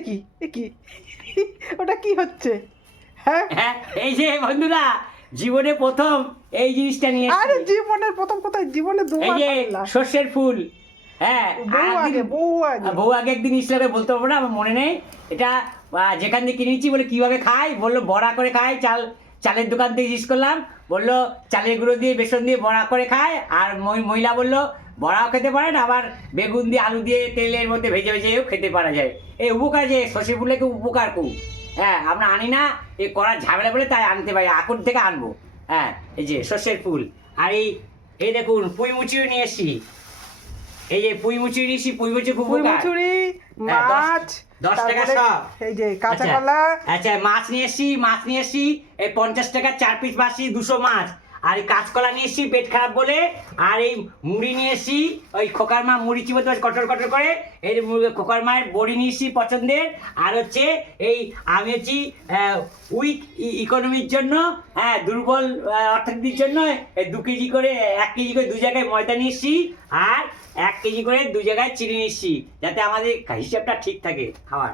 কি কি ওটা কি হচ্ছে? হ্যাঁ হ্যাঁ, এই যে বন্ধুরা জীবনে প্রথম এই জিনিসটা নিয়ে আরে এসেছি। জীবনের প্রথম কোথায়, জীবনে এই দুবার যে পারলা। সর্ষের ফুল। হ্যাঁ, বউ আর আগে, একদিন- বউ আগে। বউ আগে একদিন ইসলামে বলতে পারবো না, আমার মনে নেই। এটা যেখান থেকে কিনেছি বলে কিভাবে খাই, বললো বড়া করে খাই। চালের দোকান থেকে জিজ্ঞেস করলাম, বললো চালের গুঁড়ো দিয়ে বেসন দিয়ে বড়া করে খায়। আর মহিলা বললো বড়াও খেতে পারেন, আবার বেগুন দিয়ে আলু দিয়ে তেলের মধ্যে ভেজে ভেজেও খেতে পারা যায়। এই উপকার যে সর্ষে ফুলে খুব উপকার খুব। হ্যাঁ, আমরা আনি না, এই করার ঝামেলা বলে তাই আনতে পারি, আকুর থেকে আনবো। হ্যাঁ, এই যে সর্ষের ফুল। আর এই দেখুন পুঁই মুচিও নিয়ে এসছি। এই যে পুঁই মুচি নিয়েছি, পুঁই মুচি খুব পুঁই উপকার। মুচুরি, হ্যাঁ, মাছ, 10 টাকা তারপরে সব। এই যে কাঁচা আচ্ছা, কলা। আচ্ছা মাছ নিয়ে এসছি। এই 50 টাকা 4 পিস মাছি, 200 মাছ। আর এই কাঁচকলা নিয়ে এসছি পেট খারাপ বলে। আর এই মুড়ি নিয়ে এসছি, ওই খোকার মা মুড়ি চিবোতে কটর কটর করে। এই খোকার মায়ের বড়ি নিয়ে এসছি পছন্দের। আর হচ্ছে এই আমি হচ্ছি উইক ইকোনমির জন্য, হ্যাঁ দুর্বল অর্থনীতির জন্য 2 কেজি করে 1 কেজি করে 2 জায়গায় ময়দা নিয়ে এসছি। আর 1 কেজি করে 2 জায়গায় চিনি নিয়ে এসছি, যাতে আমাদের হিসাবটা ঠিক থাকে খাওয়ার।